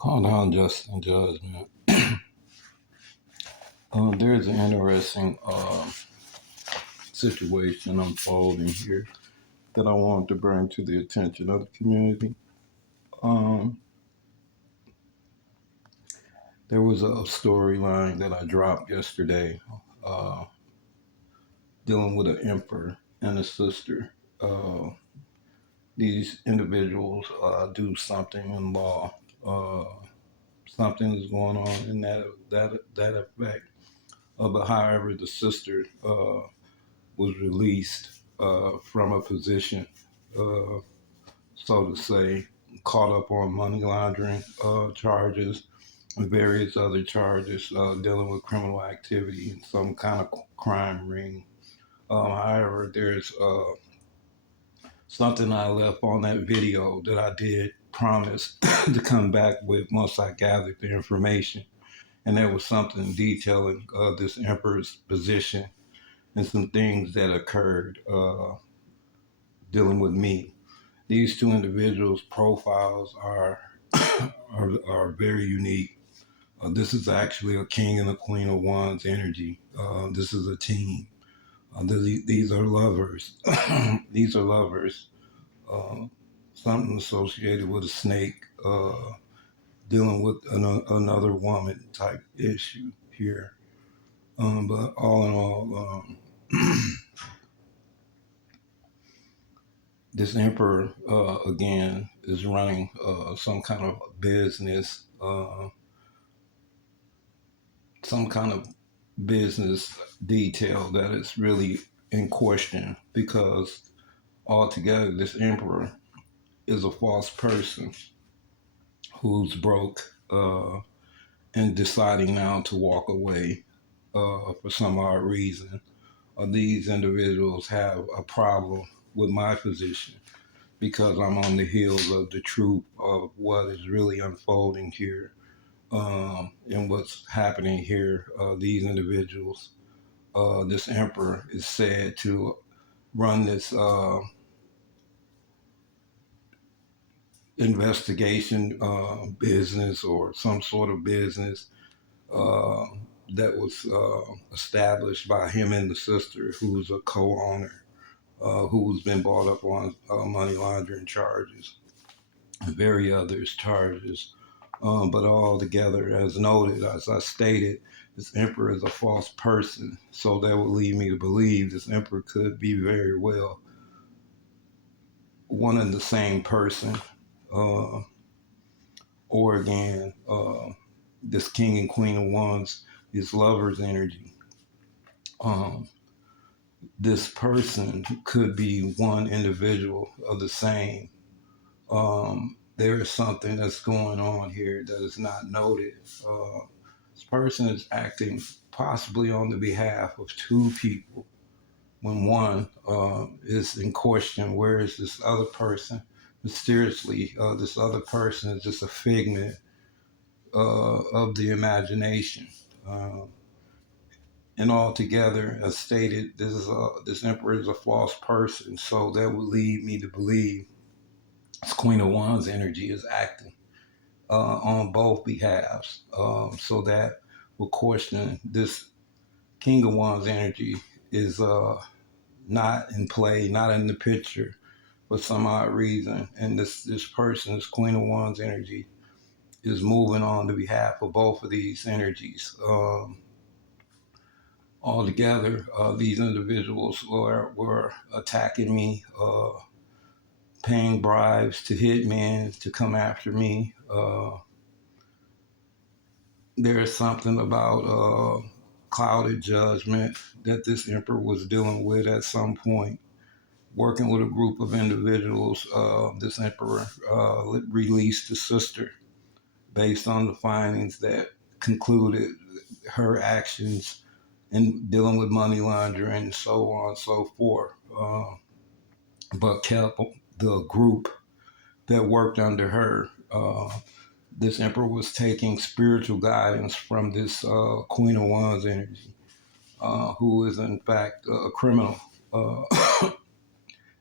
Calm down, Justin Judgement. There's an interesting situation unfolding here that I want to bring to the attention of the community. Um, there was a storyline that I dropped yesterday uh, dealing with an emperor and a sister. Uh, these individuals do something in law. Uh, Something is going on in that effect. But however, the sister was released from a position, uh, so to say, caught up on money laundering charges and various other charges dealing with criminal activity in some kind of crime ring. However, there's something I left on that video that I did promise to come back with once I gathered the information. And there was something detailing this emperor's position and some things that occurred dealing with me. These two individuals' profiles are very unique. This is actually a king and a queen of wands energy. This is a team. These are lovers. These are lovers. Uh, Something associated with a snake, dealing with another woman type issue here. But all in all, this emperor again is running some kind of business, some kind of business detail that is really in question because altogether this emperor is a false person who's broke and deciding now to walk away for some odd reason. These individuals have a problem with my position because I'm on the heels of the truth of what is really unfolding here and what's happening here. These individuals, this emperor is said to run this investigation business or some sort of business uh, that was established by him and the sister, who's a co-owner, who's been brought up on money laundering charges and various others charges. But all together, as noted, as I stated, this emperor is a false person. So that would lead me to believe this emperor could be very well one and the same person. Uh, or again, this king and queen of wands is lover's energy. Um, this person could be one individual of the same. There is something that's going on here that is not noted. This person is acting possibly on the behalf of two people when one is in question. Whereas this other person, mysteriously, this other person is just a figment of the imagination. Uh, and altogether, as stated, this emperor is a false person. So that would lead me to believe this Queen of Wands energy is acting on both behalves. So that will question this King of Wands energy is not in play, not in the picture for some odd reason. And this person, this Queen of Wands energy, is moving on the behalf of both of these energies. Altogether, these individuals were attacking me, paying bribes to hitmen to come after me. There's something about clouded judgment that this emperor was dealing with at some point. Working with a group of individuals, this emperor released the sister based on the findings that concluded her actions in dealing with money laundering and so on and so forth, but kept the group that worked under her. This emperor was taking spiritual guidance from this Queen of Wands energy, who is in fact a criminal.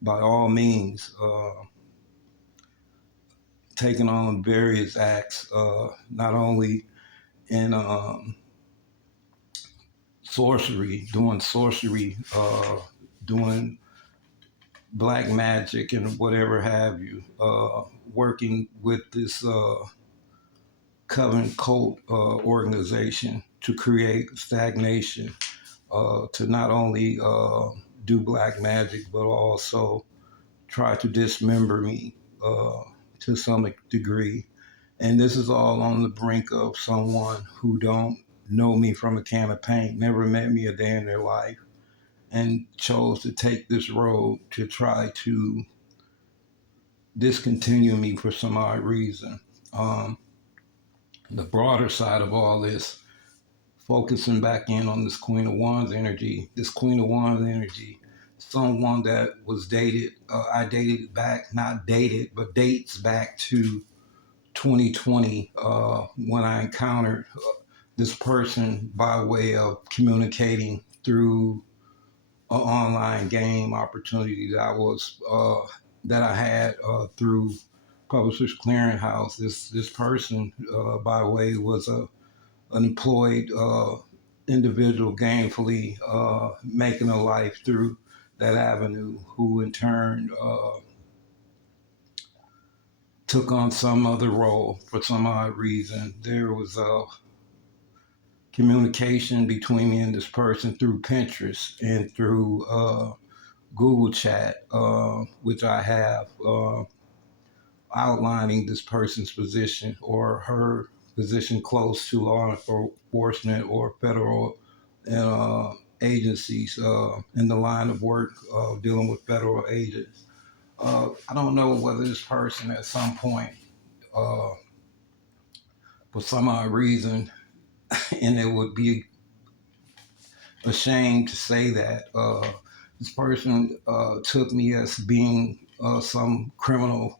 By all means, taken on various acts, not only in sorcery, doing black magic and whatever have you, working with this coven cult organization to create stagnation, to not only do black magic, but also try to dismember me to some degree. And this is all on the brink of someone who don't know me from a can of paint, never met me a day in their life, and chose to take this road to try to discontinue me for some odd reason. Um, the broader side of all this, focusing back in on this Queen of Wands energy, someone that was dated, I dated back, not dated, but dates back to 2020 when I encountered this person by way of communicating through an online game opportunity that I had through Publishers Clearinghouse. This person, by the way, was an employed individual gainfully making a life through that avenue, who in turn took on some other role for some odd reason. There was a communication between me and this person through Pinterest and through Google Chat, which I have, outlining this person's position or her position close to law enforcement or federal uh, agencies in the line of work dealing with federal agents. I don't know whether this person at some point, uh, for some odd reason, and it would be ashamed to say that this person took me as being some criminal.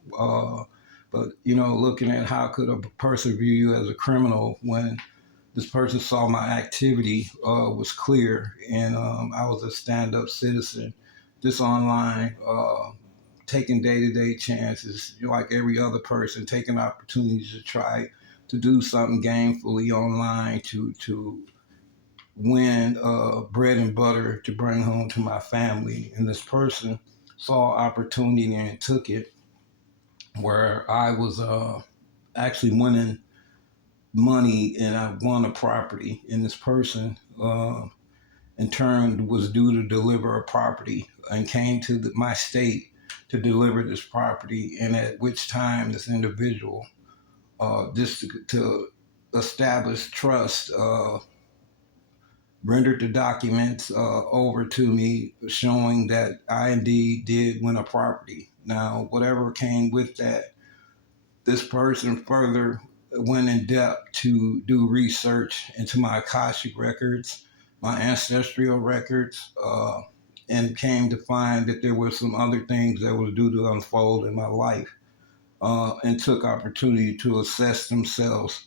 But looking at how could a person view you as a criminal when this person saw my activity was clear, and I was a stand-up citizen, just online, taking day-to-day chances, like every other person, taking opportunities to try to do something gainfully online to win bread and butter to bring home to my family. And this person saw opportunity and took it, where I was actually winning money and I won a property. And this person, in turn, was due to deliver a property and came to my state to deliver this property. And at which time, this individual, just to establish trust, rendered the documents over to me showing that I indeed did win a property. Now, whatever came with that, this person further went in depth to do research into my Akashic records, my ancestral records, and came to find that there were some other things that were due to unfold in my life, and took opportunity to assess themselves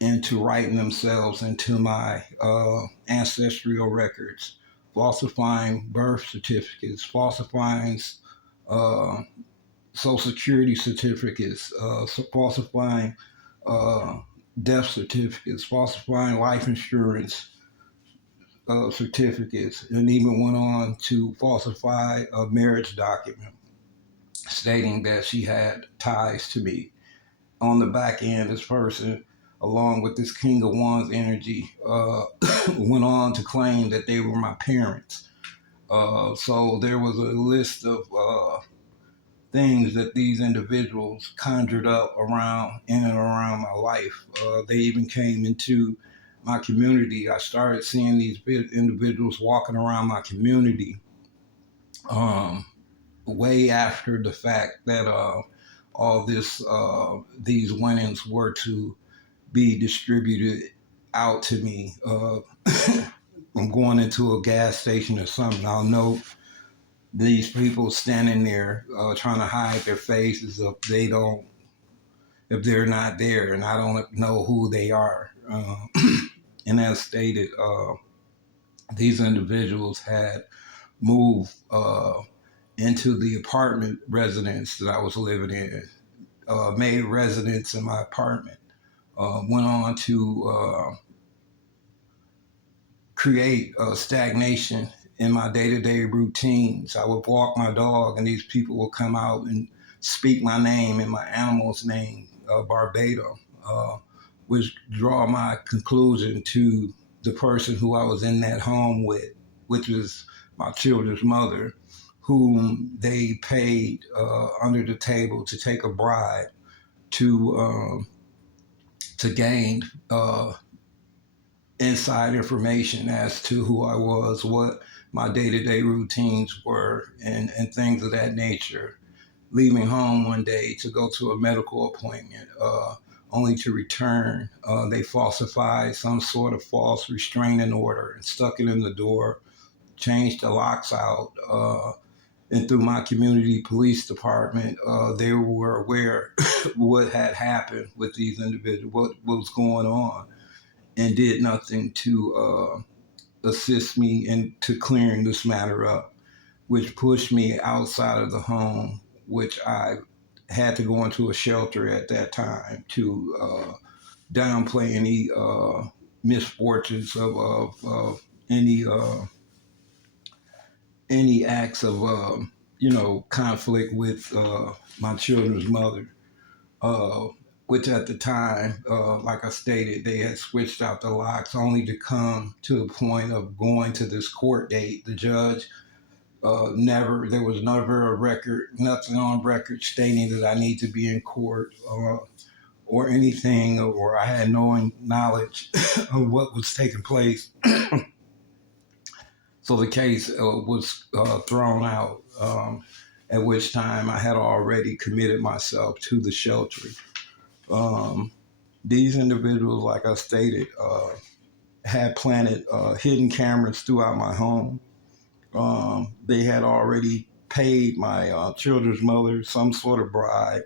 into writing themselves into my ancestral records, falsifying birth certificates, falsifying uh, social security certificates, falsifying uh, death certificates, falsifying life insurance certificates, and even went on to falsify a marriage document stating that she had ties to me. On the back end, this person, along with this King of Wands energy, went on to claim that they were my parents. So there was a list of things that these individuals conjured up around in and around my life. They even came into my community. I started seeing these individuals walking around my community um, way after the fact that all these winnings were to be distributed out to me. I'm going into a gas station or something. I'll know these people standing there trying to hide their faces if they're not there, and I don't know who they are. And as stated, these individuals had moved into the apartment residence that I was living in. made residence in my apartment. Went on to create stagnation in my day-to-day routines. I would walk my dog, and these people would come out and speak my name and my animal's name, Barbado, which draw my conclusion to the person who I was in that home with, which was my children's mother, whom they paid under the table to take a bribe to gain inside information as to who I was, what my day-to-day routines were, and things of that nature. Leaving home one day to go to a medical appointment, only to return. They falsified some sort of false restraining order and stuck it in the door, changed the locks out. And through my community police department, they were aware what had happened with these individuals, what was going on, and did nothing to assist me into clearing this matter up, which pushed me outside of the home, which I had to go into a shelter at that time to downplay any misfortunes of any acts of conflict with my children's mother. Uh, which at the time, like I stated, they had switched out the locks only to come to the point of going to this court date. The judge there was never a record, nothing on record stating that I need to be in court or anything, or I had no knowledge of what was taking place. So the case was thrown out, at which time I had already committed myself to the shelter. Um, these individuals, like I stated, had planted hidden cameras throughout my home. They had already paid my children's mother some sort of bribe.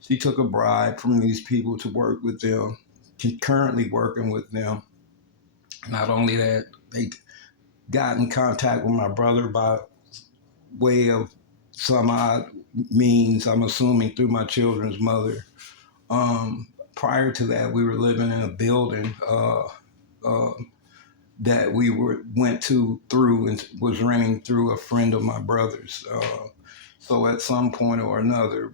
She took a bribe from these people to work with them, concurrently working with them. Not only that, they got in contact with my brother by way of some odd means, I'm assuming through my children's mother. Prior to that, we were living in a building uh, that went to through and was renting through a friend of my brother's. So at some point or another,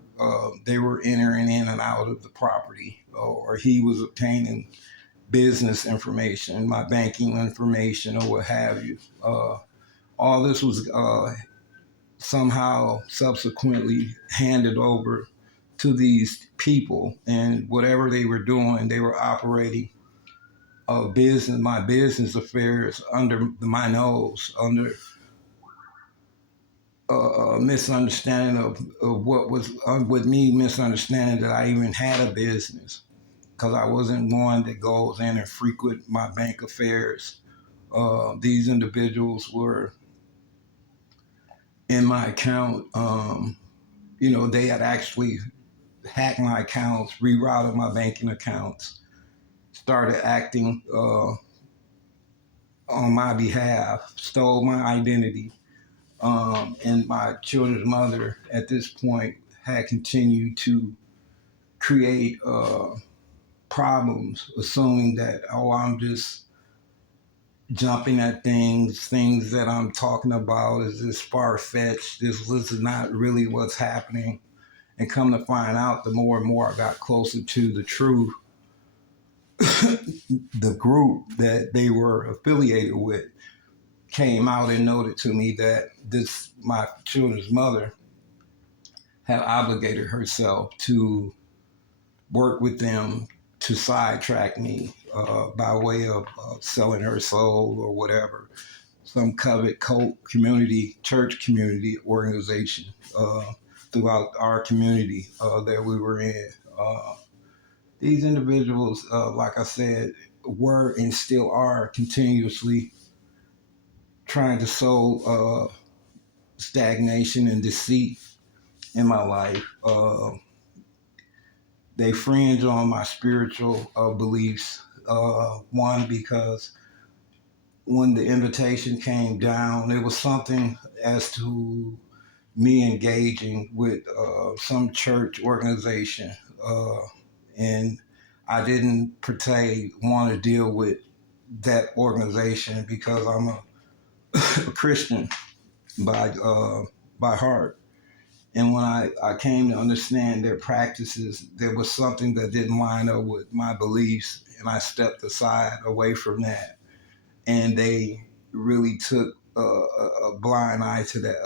they were entering in and out of the property, or he was obtaining business information, my banking information, or what have you. All this was somehow subsequently handed over to these people, and whatever they were doing, they were operating my business affairs under my nose, under a misunderstanding of what was with me, misunderstanding that I even had a business, because I wasn't one that goes in and frequent my bank affairs. These individuals were in my account. They had actually hacked my accounts, rerouted my banking accounts, started acting on my behalf, stole my identity. And my children's mother at this point had continued to create problems, assuming that, oh, I'm just jumping at things that I'm talking about is just far-fetched. This is not really what's happening. And come to find out, the more and more I got closer to the truth, the group that they were affiliated with came out and noted to me that my children's mother had obligated herself to work with them to sidetrack me by way of selling her soul or whatever, some covet cult community, church community organization throughout our community that we were in. These individuals, like I said, were and still are continuously trying to sow stagnation and deceit in my life. They fringe on my spiritual beliefs. One, because when the invitation came down, it was something as to me engaging with some church organization, uh, and I didn't per se want to deal with that organization because I'm a Christian by heart. And when I came to understand their practices, there was something that didn't line up with my beliefs, and I stepped aside away from that. And they really took a blind eye to that,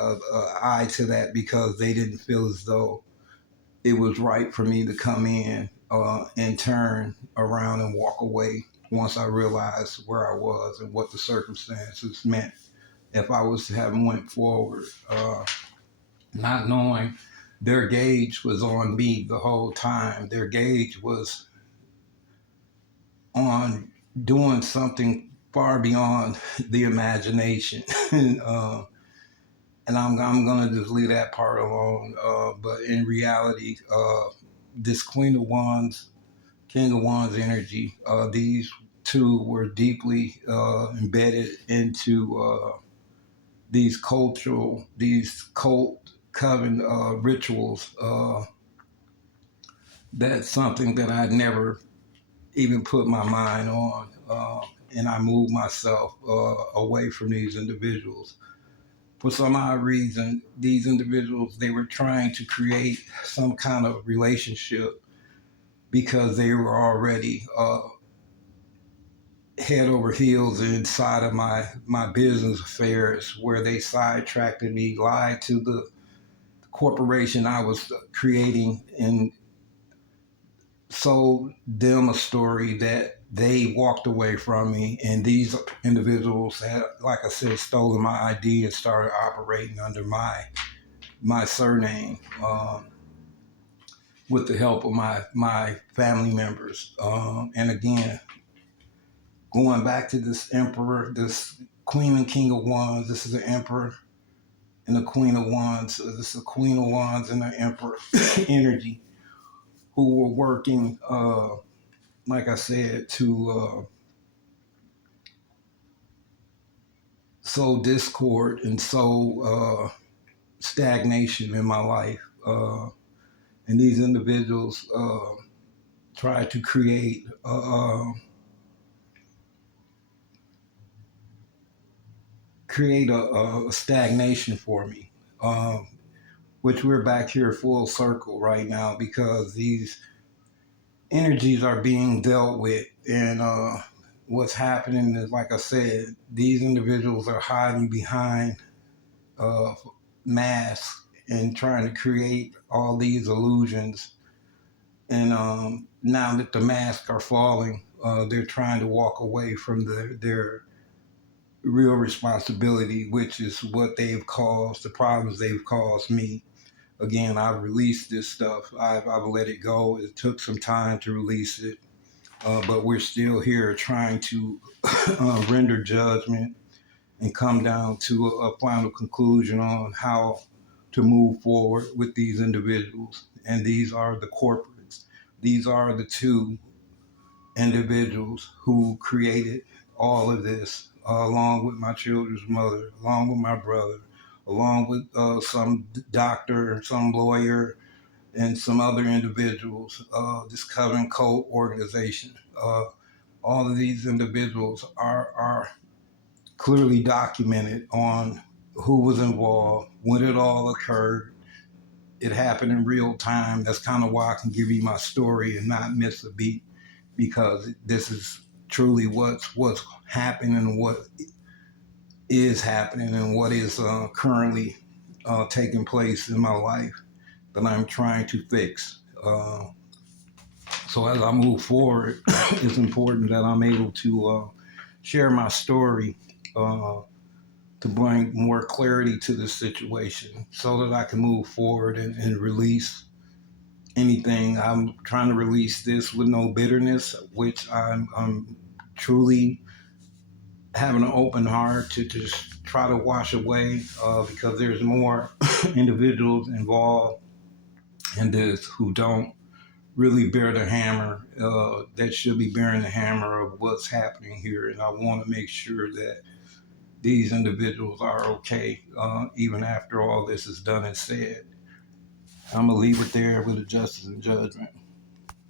eye to that, because they didn't feel as though it was right for me to come in and turn around and walk away once I realized where I was and what the circumstances meant if I was to have went forward. Not knowing their gauge was on me the whole time. Their gauge was on doing something far beyond the imagination. And I'm going to just leave that part alone. But in reality, this Queen of Wands, King of Wands energy, these two were deeply embedded into these cult coven rituals. That's something that I'd never even put my mind on. And I moved myself away from these individuals. For some odd reason, these individuals, they were trying to create some kind of relationship because they were already head over heels inside of my business affairs, where they sidetracked me, lied to the corporation I was creating, and sold them a story that they walked away from me. And these individuals had, like I said, stolen my ID and started operating under my surname, with the help of my family members. And again, going back to this emperor, this Queen and King of Wands, this is the emperor and the Queen of Wands. This is the Queen of Wands and the emperor energy, who were working, like I said, to sow discord and sow stagnation in my life. And these individuals try to create a stagnation for me, which we're back here full circle right now, because these energies are being dealt with. And what's happening is, like I said, these individuals are hiding behind uh, masks and trying to create all these illusions. And now that the masks are falling, they're trying to walk away from their real responsibility, which is what they've caused, the problems they've caused me. Again, I've released this stuff. I've let it go. It took some time to release it, but we're still here trying to render judgment and come down to a final conclusion on how to move forward with these individuals. And these are the corporates. These are the two individuals who created all of this, along with my children's mother, along with my brother, along with some doctor, some lawyer, and some other individuals, this Coven Cult organization. All of these individuals are clearly documented on who was involved, when it all occurred. It happened in real time. That's kind of why I can give you my story and not miss a beat, because this is truly what's happening and what is happening and what is currently taking place in my life that I'm trying to fix. So as I move forward, it's important that I'm able to share my story, to bring more clarity to this situation so that I can move forward and release anything. I'm trying to release this with no bitterness, which I'm truly having an open heart to just try to wash away, because there's more individuals involved in this who don't really bear the hammer, that should be bearing the hammer of what's happening here. And I want to make sure that these individuals are okay, even after all this is done and said. I'm gonna leave it there with the justice and judgment.